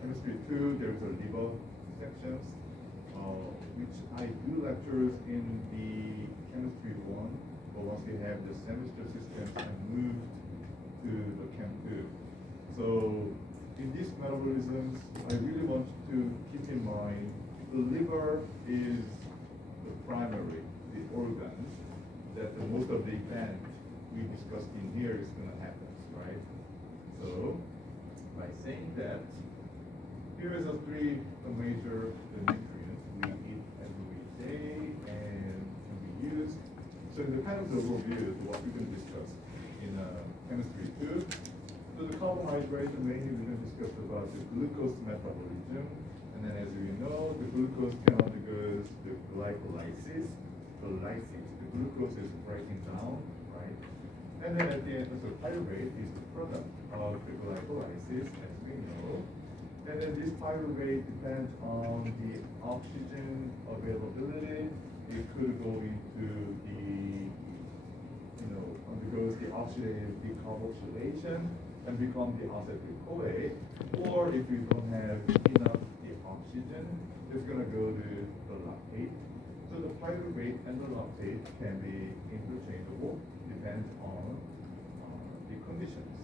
chemistry 2, there's a liver sections, which I do lectures in the chemistry 1, but once we have the semester systems, I moved to the chem 2. So in these metabolisms, I really want to keep in mind the liver is the primary, the organ that the most of the event we discussed in here is going to happen, right? So by saying that, here is the three major nutrients we eat every day and can be used. So in the kind of the overview, what we're going to discuss in chemistry 2. So the carbohydrate, mainly we're going to discuss about the glucose metabolism. And then as we know, the glucose can undergo the glycolysis. The lysis, the glucose is breaking down, right? And then at the end, so pyruvate is the product of the glycolysis, as we know. And then this pyruvate depends on the oxygen availability. It could go into the, undergoes the oxidative decarboxylation and become the acetyl-CoA. Or if you don't have enough the oxygen, it's going to go to the lactate. So the pyruvate and the lactate can be interchangeable, depends on the conditions.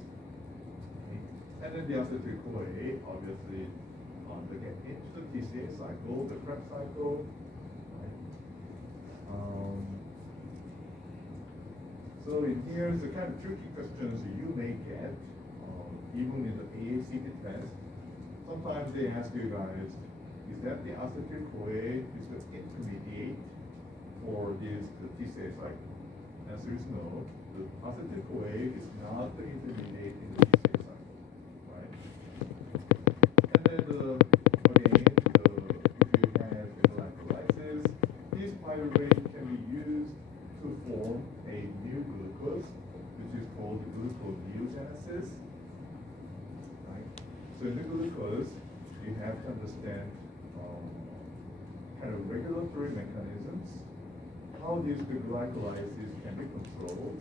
Okay. And then the acetyl-CoA, obviously, they get into the TCA cycle, the Krebs cycle. Right? So in here is the kind of tricky questions you may get, even in the AACT test. Sometimes they ask you guys, is that the acetyl-CoA is the intermediate for this the TCA cycle? Answer is no. The acetyl-CoA is not the intermediate in the TCA cycle, right? And then again, if you have glycolysis, this pyruvate can be used to form a new glucose, which is called gluconeogenesis. Right? So in the glucose, you have to understand kind of regulatory mechanisms, how these the glycolysis can be controlled,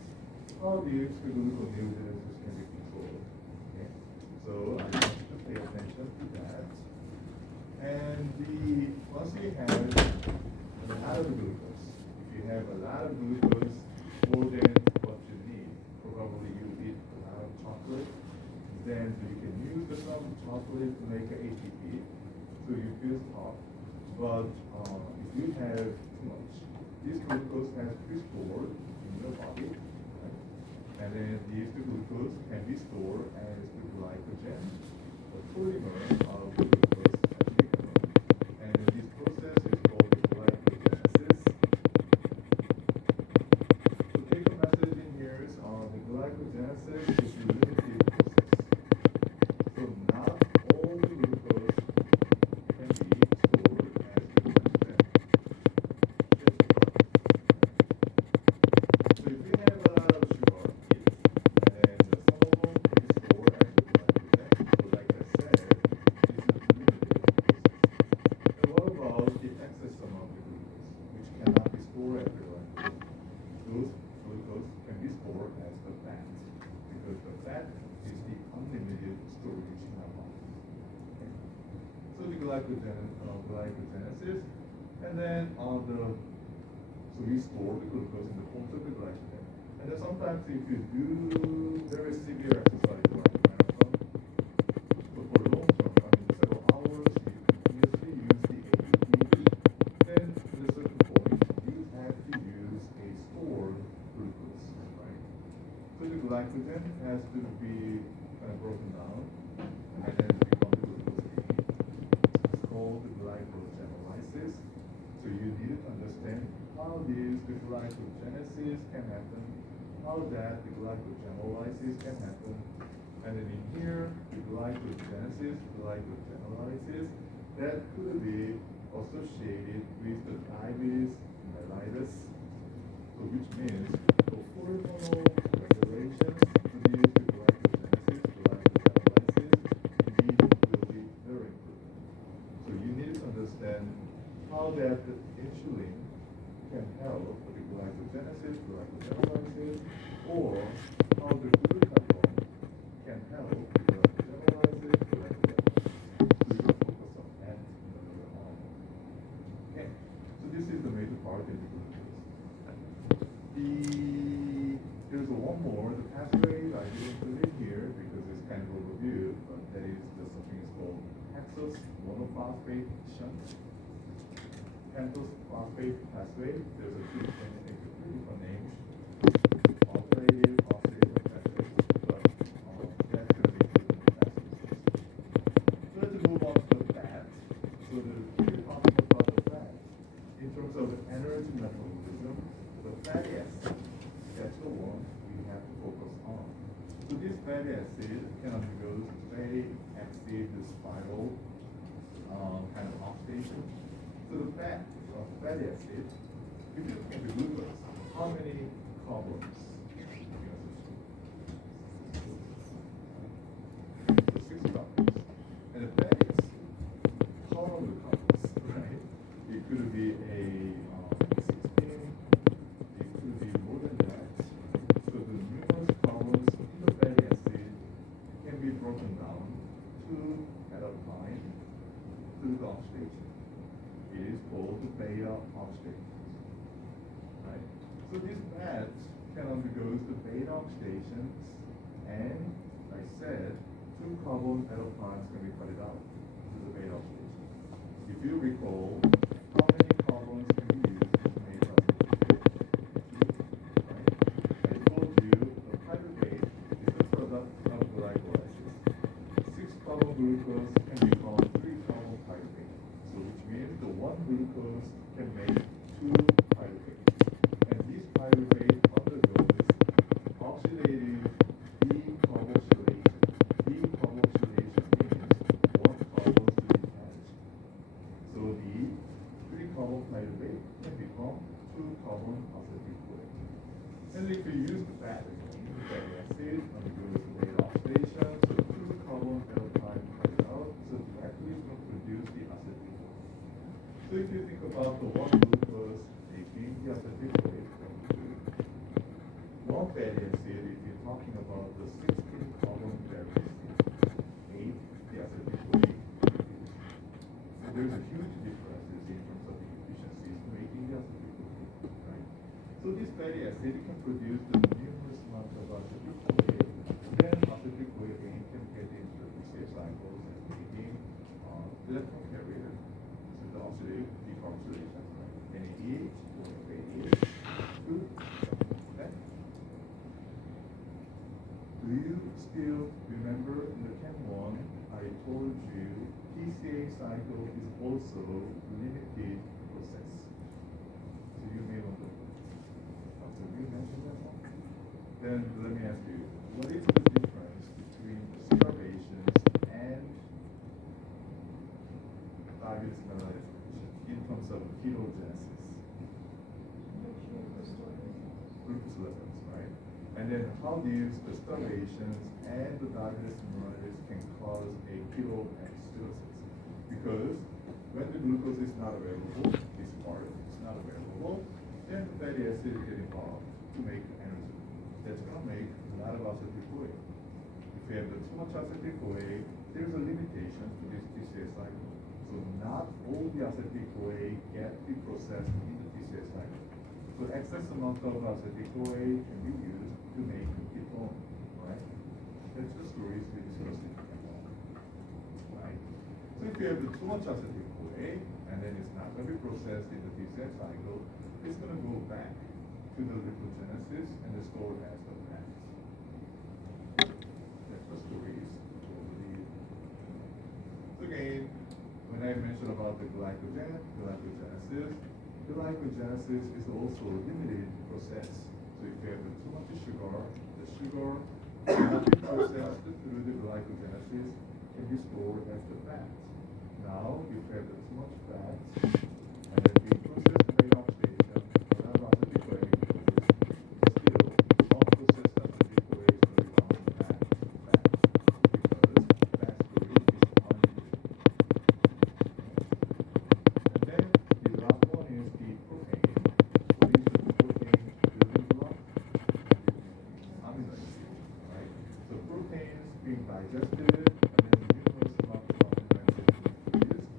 how these the gluconeogenesis can be controlled. Okay? So I want you to pay attention to that. And once you have a lot of glucose, if you have a lot of glucose, more than what you need, probably you eat a lot of chocolate, then you can use some chocolate to make an ATP, so you feel hot. But if you have too much, this glucose has to be stored in your body, right? And then this glucose can be stored as the glycogen, the polymer of the glucose as we know. And then this process is called glycogenesis. So take a message in here is the glycogenesis is a limited process. So not all the glucose can be stored as glycogen. Just part. So if we have a lot of sugar hits, and some of them can be stored as glycogen, so like I said, this is a limited process. And what about the excess amount of glucose, which cannot be stored as glycogen? Those glucose can be stored as the fat, because the fat is the unlimited storage in our body. Okay. So the glycogenesis, and then so we store the glucose in the form of the glycogen. And then sometimes if you do very severe exercise like marathon, so for long term, several hours, you continuously use the ATP, then at a certain point, you have to use a stored glucose, right? So the glycogen has to be kind of broken down, and then become the glucose again. It's called the glycogenolysis. So you need to understand how the glycogenesis can happen, how that the glycogenolysis can happen. And then in here, the glycogenolysis, that could be associated with the diabetes mellitus, so which means the hormonal regulations produce the glycogenolysis indeed will be very important. So you need to understand how that the insulin can help with the glycogenolysis, or how the glucagon can help with the glycogenolysis. hexose monophosphate shunt, pentose phosphate pathway. There's a two different names. Alternative oxidative pathways, but that's going to be good in that case. So let's move on to the fat. So we're talking about the fat. In terms of energy metabolism, the fatty acid, that's the one we have to focus on. So this fatty acid can undergo fatty acid spiral kind of oxidation. So the fatty acid, if you look at the glucose, how many carbons? So 6 carbons. And the fatty acid, how many carbons, right? It could be a 16, it could be more than that. So the numerous carbons in the fatty acid can be broken down to at a time through the oxidation. It is called the beta oxidation. Right? So this fat can undergo the beta oxidations, and like I said, 2 carbon atom ions can be cut out to the beta oxidation. If you recall, how many carbons can be used to make acetic right? I told you the pyruvate is the product of glycolysis. 6 carbon glucose can become 3 carbon pyruvate. So which means the 1 glucose can make 2 pyruvate. And this pyruvate undergoes oxidative decarboxylation. Decarboxylation means 1 carbon to detach. So the 3 carbon pyruvate can become 2 carbon acetyl-CoA. And if you use the fat again, the fatty acid undergoes beta oxidation, so 2 carbon alkyne cut out, so directly it's going to produce the acetyl-CoA. So if you think about the 1 glucose making the acetyl-CoA from 2, 1 fatty acid, if you're talking about the 16 carbon characteristic, 8 the acetyl-CoA produced. So there's a huge difference in terms of the efficiencies making the acetyl-CoA, right? So this fatty acid can produce the numerous amounts of acetyl-CoA, then acetyl-CoA again can get into the PCA cycles and making electron carrier. So the oxidative decarboxylation, right? NADH or ADH. Good. Okay. Do you still remember in the Chem 1, I told you PCA cycle is also limited process. So you may wonder, after you mentioned that one, then let me ask you, what is the difference between starvations and diabetes mellitus in terms of ketogenesis? Glucose levels, right? And then how these the starvations and the diabetes mellitus can cause a ketoacidosis? Because when the glucose is not available, this part is not available, then the fatty acid get involved to make energy. That's going to make a lot of acetyl-CoA. If you have too much acetyl-CoA, there's a limitation to this PCA cycle. So not all the acetyl-CoA get be processed in the PCA cycle. So excess amount of acetyl-CoA can be used to make ketone, right? That's the stories we discussed in ketone, right? So if you have too much acetyl-CoA, and then it's not going to be processed in the PCA cycle, it's going to go back to the lipogenesis and the stored as the fat. That's the stories. So again, when I mentioned about the glycogenesis is also a limited process. So if you have too much sugar, the sugar cannot be processed through the glycogenesis can be stored as the fat. Now, if you have too much fat, and then we process by oxidation, a lot of acetyl-CoA still unprocessed acetyl-CoA is going to be bound back to fat because fat storage is unlimited. And then the last one is the protein. What is the protein building block? Amino acid, right? So proteins being digested, and then numerous amounts of amino acids being produced.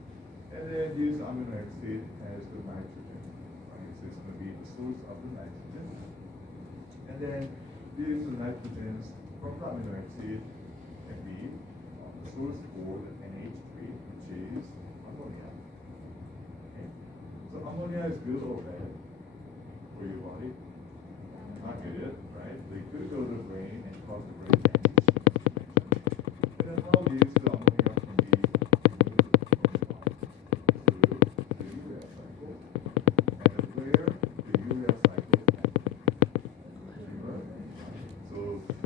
And then this amino acid has the nitrogen, right? So it's going to be the source of the nitrogen. And then these nitrogens from the amino acid can be the source for the NH3, which is good or bad for your body? Not good, right? They could go to the brain and cause the brain damage. And then how these ammonia can be removed from the body? Through the urea cycle. And where the urea cycle is happening? Liver. So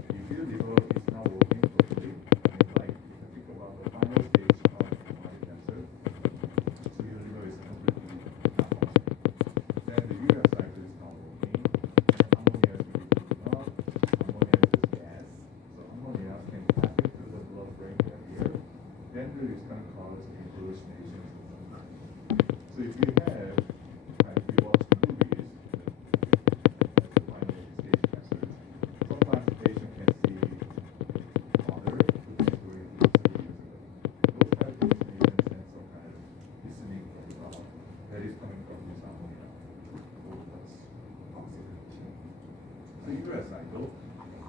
if your liver is not working properly, and like if you think about the final stage of body cancer, so your liver is completely not working. Then the urea cycle is not working, and ammonia is building up. Ammonia is just gas, so ammonia can tap into the blood-brain barrier. Then there is going to cause hallucinations. So if you have, like if you watch movies, like the final stage cancers, sometimes the patient can see father who passed away 30 years ago. Those kind of things may even send some kind of listening that is coming from this ammonia. So that's toxic. So urea cycle.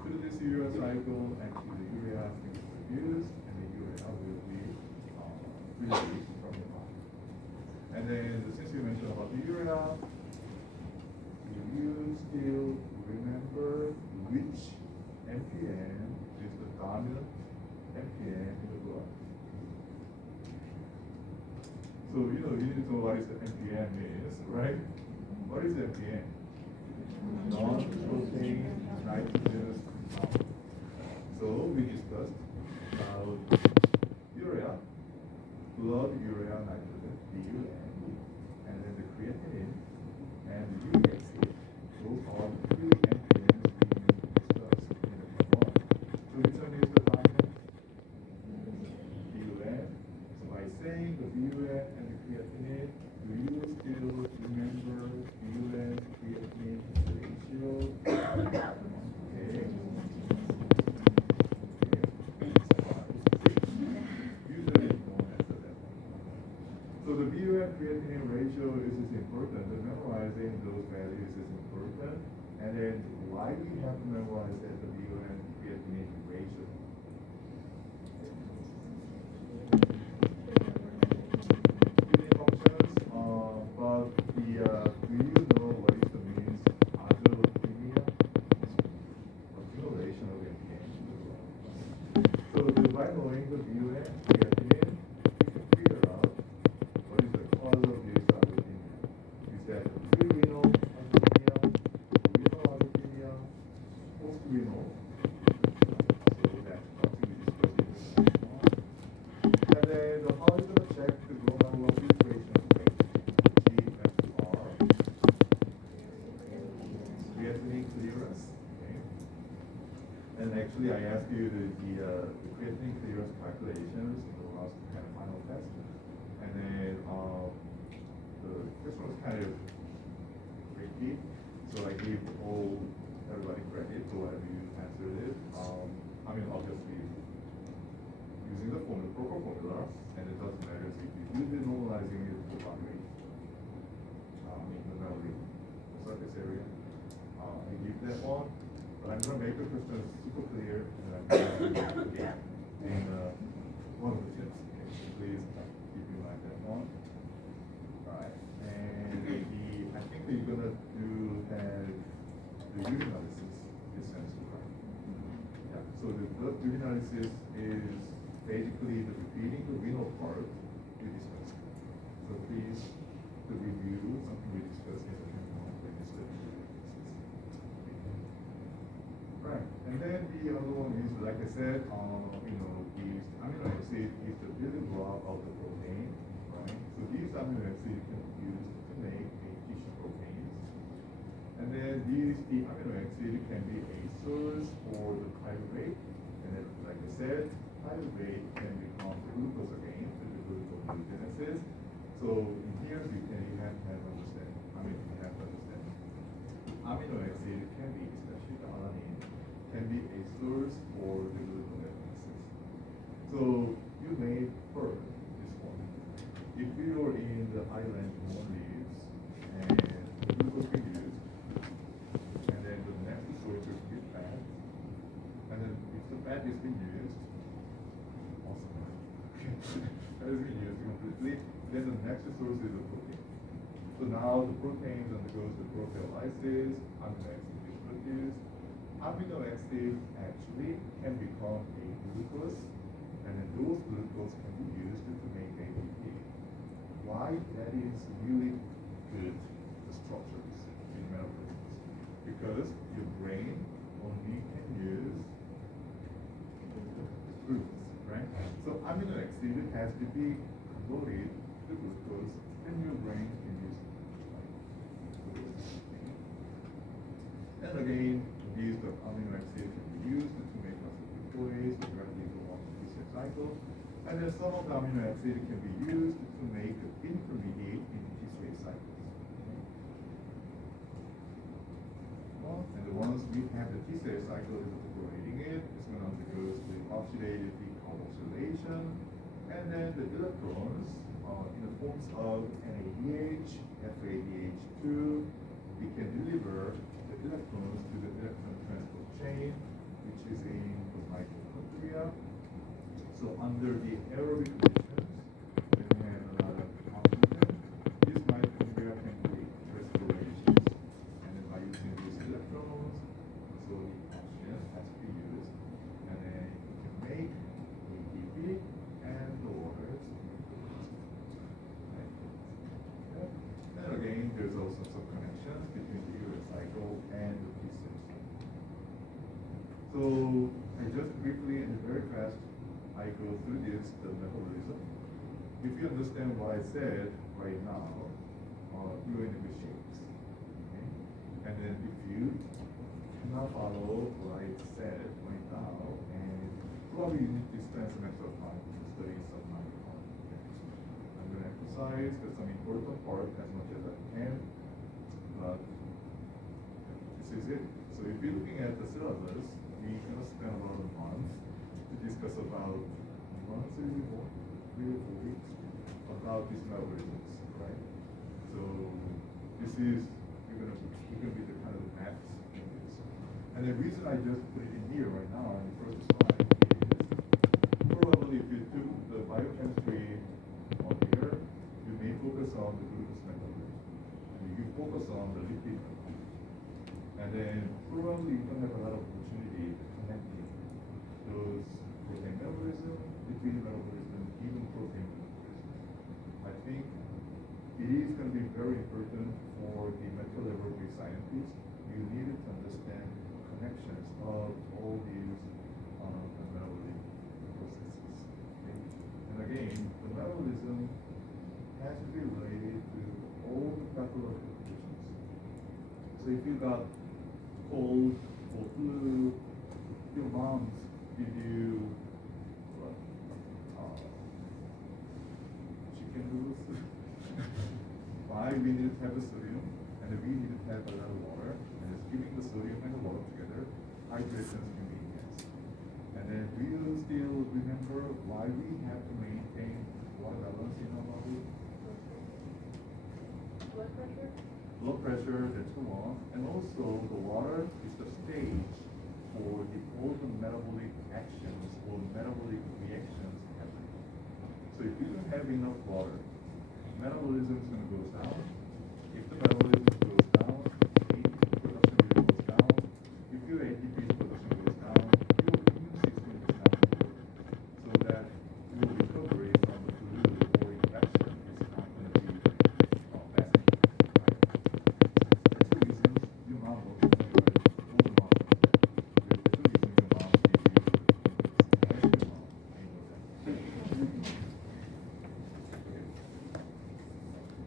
Through this urea cycle, actually the urea is produced, and the urea will be released from the body. And then since you mentioned about the urea, do you still remember which MPN is the dominant MPN in the blood? So you need to know what is the MPN is, right? What is MPN? Non-protein nitrogenous compound. So we discussed about urea, blood urea nitrogen, BUN, and then the creatinine and the uric acid. Those are the three MPNs being discussed in the part 1. So which one is the dominant? BUN. So by saying the BUN and the creatinine, do you still remember BUN creatinine ratio? Okay. Usually don't answer that one. So the BUN creatinine ratio is important. The memorizing those values is important. And then why do you have to memorize that the BUN creatinine ratio? Kidney functions, but do you know what is the means alloleukemia? Accumulation of MPN. So by knowing the BUN creatinine, you can figure out what is the cause of this alloleukemia. Is that pre-renal alloleukemia, renal alloleukemia, post-renal? So that's something we discussed in the next one. And then how is going to check the glomerular filtration rate? GFR, creatinine clearance. Okay. And actually, I asked you the creatinine clearance calculations in the last kind of final test. And then this one was kind of tricky. So I gave everybody credit for whatever you answered it. Obviously, using the proper formula, and it doesn't matter if you do the normalizing it to body weight. The memory, the surface area. I give that one, but I'm going to make the question super clear, and I'm going to do it in one of the tips. Okay, so please keep in mind that one. Alright, and I think we're going to do have the urinalysis essentially, right? Yeah, so the blood urinalysis is basically the repeating the renal part we discussed. So please, to review something we discussed in the previous lecture. Right, and then the other one is, like I said, these amino acid is the building block of the protein, right? So these amino acid can be used to make a tissue proteins. And then the amino acid can be a source for the pyruvate. And then, like I said, pyruvate can become glucose again through the gluconeogenesis. So in here, you have to understand. You have to understand. Amino acid can be, especially the alanine, can be a source for the gluconeogenesis. So you may heard this one. If you are in the island corn leaves and the glucose being used, and then the next source is with fat, and then if the fat is being used, awesome. That is being used completely, then the next source is the protein. So So now the proteins undergoes the proteolysis, amino acid is produced. Amino acid actually can become a glucose, and then those glucose can be used to make ATP. Why that is really good, the structures in metabolism? Because your brain only can use glucose, right? So amino acid has to be converted to glucose, and your brain can use glucose. And again, these amino acids can be used to make acetylcholine, so directly go on the T-cell cycle. And then some of the amino acids can be used to make intermediate in T-cell cycles. Well, and the ones we have the T-cell cycle is operating it's going to undergo the oxidative decarboxylation, and then the electrons in the forms of NADH, FADH2, we can deliver the electrons to the electron transport chain, which is in the mitochondria. So under the aerobic conditions, when we have a lot of oxygen, these mitochondria can create respirations, and then by using these electrons, so the oxygen has to be used, and then you can make ATP and the water. And again, there's also some connections between the urea cycle and the T-cell cycle. So I just briefly and very fast, I go through this, the metabolism. If you understand what I said right now, you're in good shape. Okay? And then if you cannot follow what I said right now, and probably you need to spend some extra time to study some mitochondria. I'm going to emphasize some important part as much as I can, but this is it. So if you're looking at the syllabus, we cannot spend about a month to discuss about months, maybe more, 3 or 4 weeks about these metabolisms, right? So this is you're gonna be the kind of maths in this. And the reason I just put it in here right now in the first slide is probably if you took the biochemistry on here, you may focus on the glucose metabolism. And you focus on the lipid metabolism. And then probably you don't have a lot of opportunity to connecting those protein metabolism, lipid metabolism, even protein metabolism. I think it is going to be very important for the medical laboratory scientists. You need to understand the connections of all these metabolic processes. Okay? And again, the metabolism has to be related to all the pathological conditions. So if you got cold or flu, your moms give you what, chicken noodles. Why we need to have the sodium, and we need to have a lot of water, and it's giving the sodium and the water together, hydration can be enhanced. And then do you still remember why we have to maintain water balance in our body? Blood pressure? Blood pressure, that's the one. And also the water is the stage for all the metabolic actions or metabolic reactions happening. So if you don't have enough water, metabolism is going to go down. If the metabolism goes down, ATP production goes down. If your ATP production goes down, your immune system is down. So that your recovery from the flu or infection is not going to be fast. That's the reason your mom was all the mom. That's the reason your mom gave you the mom. I know that.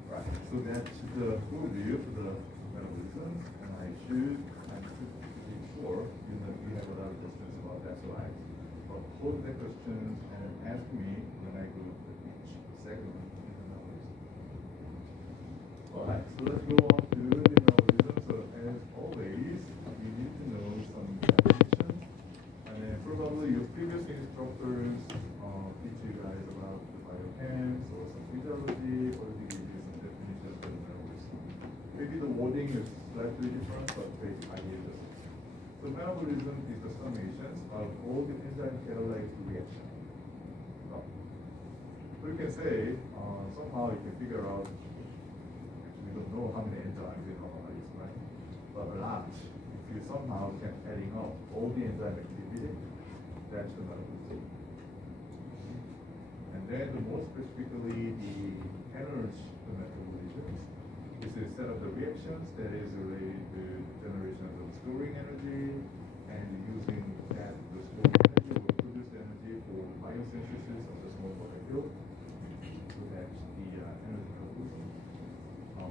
Right, so that's the overview for the metabolism, and I should before, you have a lot of questions about that, so I hold the questions and ask me when I go to each segment in the metabolism. Alright, so let's go on to the metabolism. So as always, you need to know some definitions, and then probably your previous instructors teach you guys about the biochem or some physiology, or they give you some definitions for the metabolism. Maybe the wording is slightly different, but basic idea is the same. So metabolism is the summation of all the enzyme catalyzed reactions. So you can say, somehow you can figure out actually don't know how many enzymes in our bodies, right? But a lot. If you somehow can adding up all the enzyme activity, that's the metabolism. And then the more specifically the energy the metabolism is a set of the reactions that is related to the generation of storing energy and using that the stored energy will produce energy for biosynthesis of the small molecule. So that's the energy metabolism.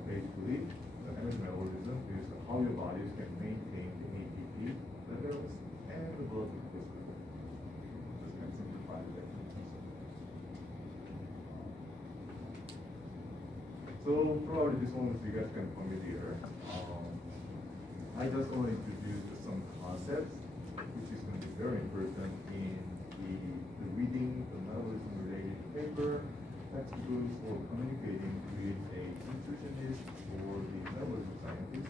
Basically, the energy metabolism is how your bodies can maintain the ATP levels and the blood glucose level. Just can simplify that. So probably this one is you guys can familiar. I just want to introduce some concepts which is going to be very important in the reading the metabolism related paper, textbooks, or communicating with a nutritionist or the metabolism scientist.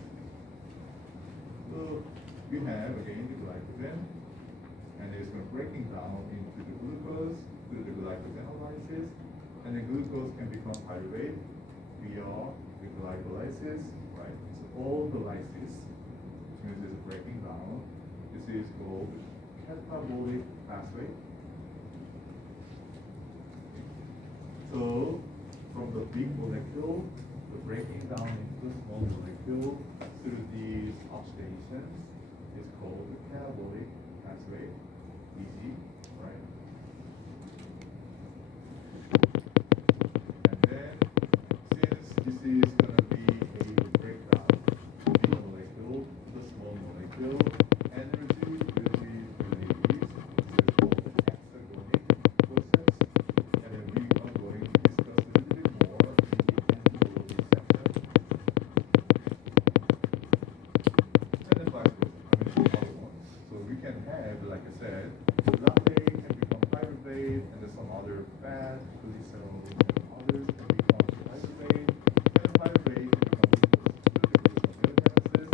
So we have again the glycogen, and it's going to breaking down into the glucose through the glycogenolysis, and the glucose can become pyruvate via the glycolysis, right? So all the lysis, which means it's breaking down. This is called catabolic pathway. So from the big molecule, the breaking down into small molecule through these oxidations is called the catabolic pathway. Easy, right? And then since this is going to be a breakdown from the big molecule to the small molecule, energy will be released. This is called the hexagonic process. And then we are going to discuss a little bit more in the anaerobic section. And then vice versa, the other ones. So we can have, like I said, lactate can become pyruvate, and then some other fat, glycerol, and others can become pyruvate, and pyruvate can become glucose,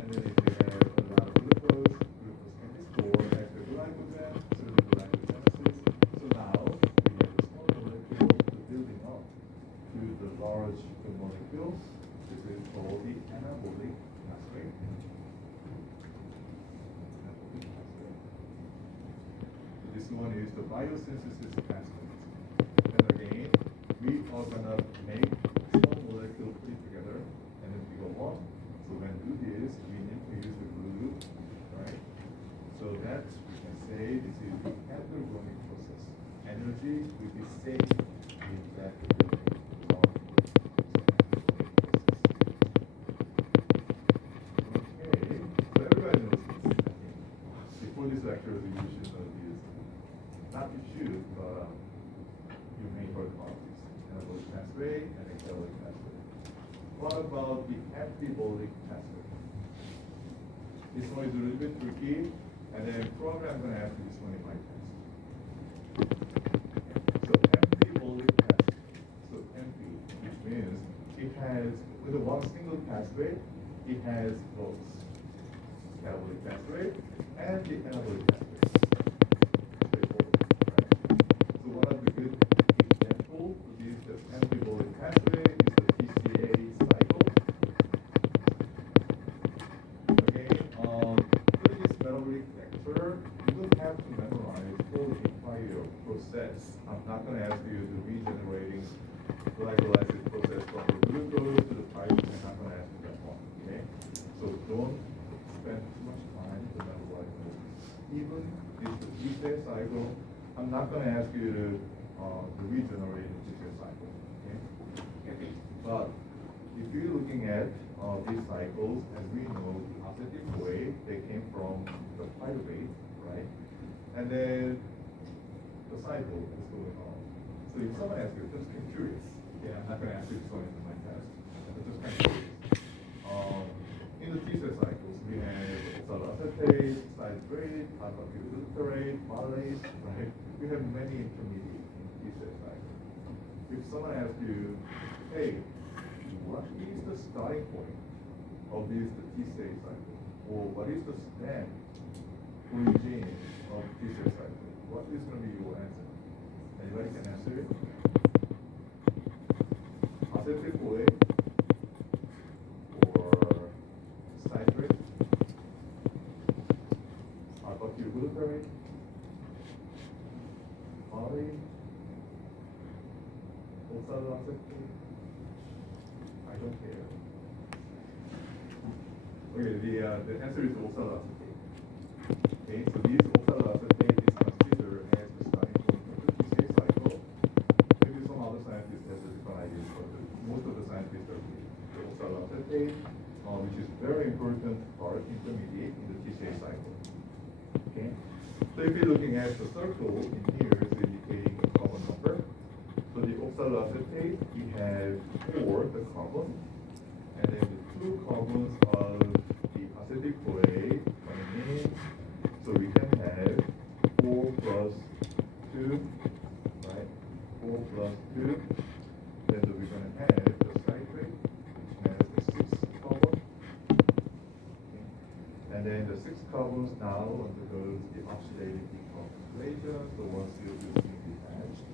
and then if they have a lot of glucose, glucose can be stored as the glycogen, so the glycogenesis. So now we have a small molecule building up to the large molecule. This is called the anabolic pathway. This one is the biosynthesis pathway. And again, we are gonna make small molecule put it together and then become one. So when we do this, we need to use the glue, right? So that we can say this is the anaerobic process. Energy will be saved in that building large molecule. Okay, so everybody knows this, I think. Before this lecture, you should know this. Not you should, but you may heard about this anabolic pathway and metabolic pathway. What about the antibolic pathway? This one is a little bit tricky, and then probably I'm going to ask you this one in my test. So antibolic pathway. So anti, which means it has, with a one single pathway, it has both metabolic pathway and the anabolic pathway. So one of the good examples of this antibolic pathway is the TCA cycle. Again, for this metabolic vector, you don't have to memorize all the entire process. I'm not going to ask you the regenerating glycolysis process from the glucose to the pyruvate. I'm not going to ask you that one. Okay? So don't spend too much time to memorize it. Even if the TCA cycle, I'm not going to ask you to regenerate the TCA cycle. Okay? But if you're looking at these cycles, as we know, the oxidative way, they came from the pyruvate, right? And then the cycle is going on. So if someone asks you, just get curious. Yeah, I'm not going to ask you this one in my test, but just kind of curious. In the TCA cycles, we have oxaloacetate, citrate, alpha-butyrate, malase, right? We have many intermediates in TCA cycle. If someone asks you, hey, what is the starting point of this the TCA cycle? Or what is the stem origin of TCA cycle? What is going to be your answer? Anybody can answer it? Acetyl-CoA, oxaloacetate? I don't care. Okay, the answer is oxaloacetate. Okay, so this oxaloacetate is considered as the starting point of the TCA cycle. Maybe some other scientists have a different ideas, but most of the scientists agree. The oxaloacetate, which is very important part intermediate in the TCA cycle. Okay, so if you're looking at the circle in here, it's indicating a carbon number. So the oxaloacetate, we have 4, the carbon, and then the 2 carbons of the acetyl-CoA coming in. So we can have 4 plus 2, right? 4 plus 2. Then we're going to have the citrate, which has the 6 carbon. Okay. And then the 6 carbons now undergoes the oxidative decarboxylation. So once CO2 is being detached,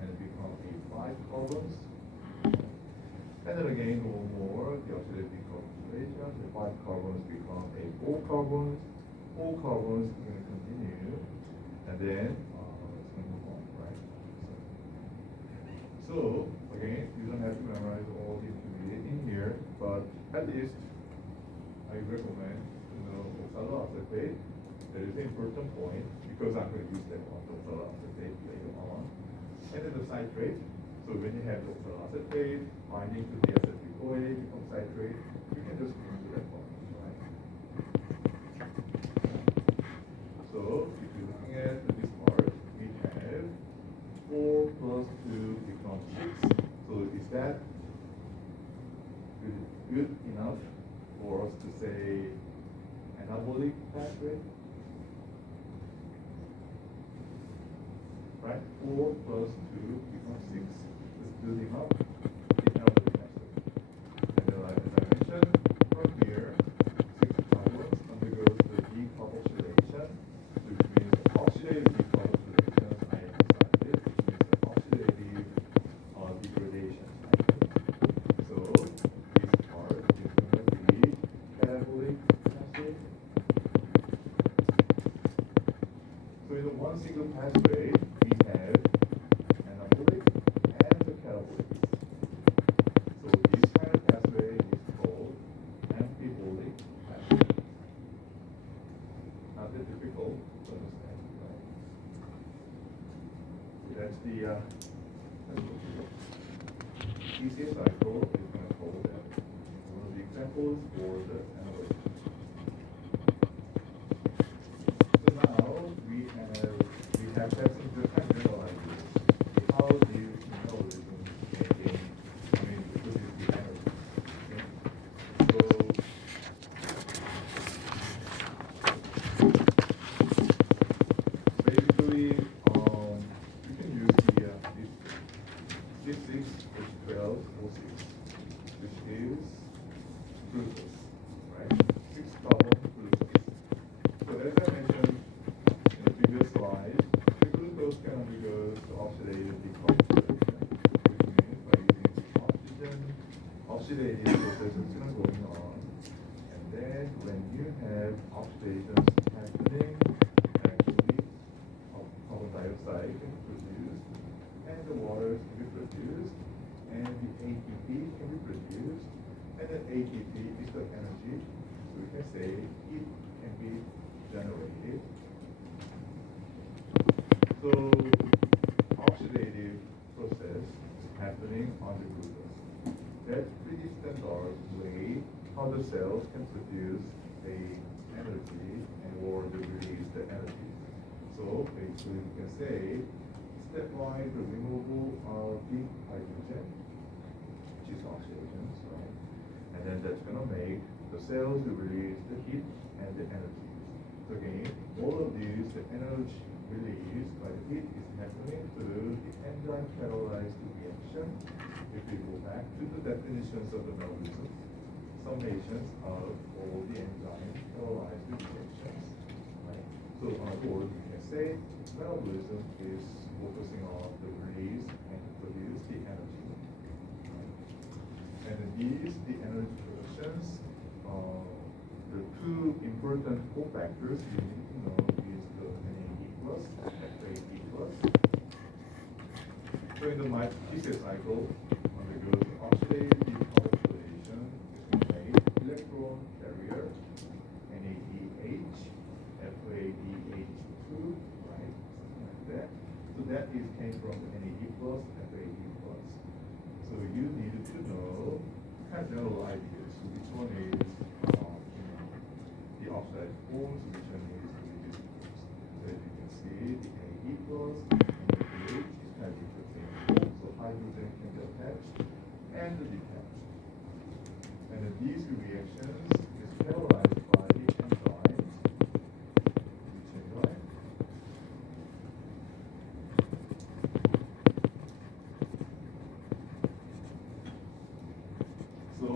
and it becomes a 5 carbons. And then again, one more, the oxidative decarboxylation, the 5 carbons become a 4 carbons. 4 carbons is going to continue, and then it's going to move on, right? So again, you don't have to memorize all the intermediate in here, but at least I recommend to know oxaloacetate. That is an important point because I'm going to use that one, oxaloacetate, later on. And then the citrate. So when you have oxaloacetate binding to the acetyl-CoA becomes citrate, you can just remove that one, right? So if you're looking at this part, we have 4 plus 2 becomes 6. So is that good enough for us to say anabolic pathway? Right? 4 plus 2 becomes 6. It's building up the anabolic pathway. And then as I mentioned, from here, 6 carbons undergoes the decarboxylation, which means oxidative decarboxylation, I emphasize it, which means the oxidative degradation cycle. So this part is going to be catabolic acid. So in the one single pathway, we have anabolic and the catabolic. So this kind of pathway is called amphibolic pathway. Not that difficult to understand, right? So that's the TCA cycle is going to follow that. One of the examples for the anabolic. So now we have had some different general ideas. How do you metabolism maintain, produce the energy? Okay. So basically, you can use this C6H12O6, which is glucose, right? 6 carbon glucose. So as I mentioned in the previous slide, the glucose can undergo the oxidative decarboxylation, which means by using the oxidative processes going on, and then when you have oxidations happening, actually carbon dioxide can be produced, and the water can be produced, and the ATP can be produced, and then ATP is the energy, so we can say heat can be generated. So oxidative process is happening on the glucose. That's pretty standard way how the cells can produce the energy and or they release the energy. So basically we can say stepwise the removal of the hydrogen, which is oxidation, right? And then that's gonna make the cells to release the heat and the energy. So again, all of these, the energy released by the heat is happening through the enzyme catalyzed reaction. If we go back to the definitions of the metabolism, summations of all the enzyme catalyzed reactions, right? So in other words, we can say metabolism is focusing on the release and to produce the energy. Right? And then the energy productions, the 2 important cofactors you need to know is the NAD plus, FAD plus, So in the Mitchell cycle, undergoes oxidation decarboxylation between a electron carrier, NADH, FADH2, right? Something like that. So that is came from the NAD plus, FAD plus. So you need to know kind of general ideas. So which one is the oxide forms, which one is the reduced forms. So as you can see, the NAD plus and the NADH is having the same form, so hydrogen can be attached and detached. And then these reactions is catalyzed by the enzymes. Which enzyme? So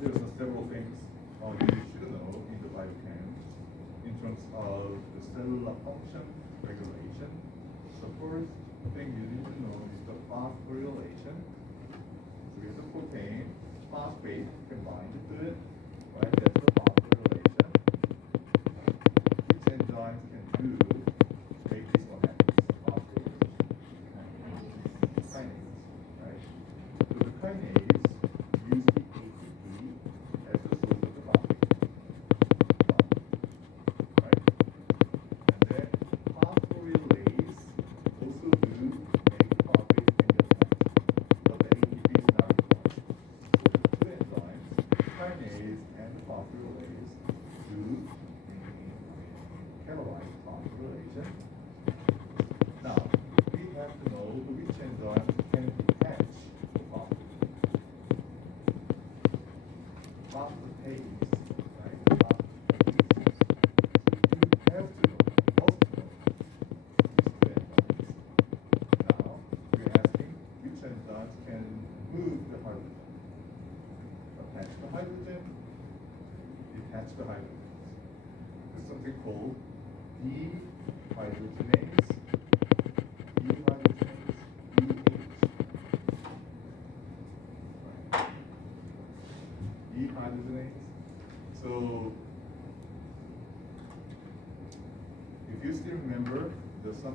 there's several things you should know in the biochem in terms of the cellular function regulation. So first thing you need to know is the phosphorylation. So we have the protein, phosphate can bind to it, right? That's the phosphorylation. Which enzymes can do make this one happen? Phosphorylation. Kinase, right? So the kinase use the ATP as the source of the phosphate, right? And then phosphorylase also do make the phosphate can get attached, but the ATP is not required. So the two enzymes, kinase and phosphorylase, do catalyze phosphorylation. Now, we have to know which enzyme can detach the phosphate. Phosphatase, right? Phosphatase. So you have to know, must know, these two enzymes. Now, we're asking which enzymes can move the hydrogen. Attach the hydrogen, detach the hydrogen. There's something called dehydrogenase. Dehydrogenase, dehydrogenase. So if you still remember the sum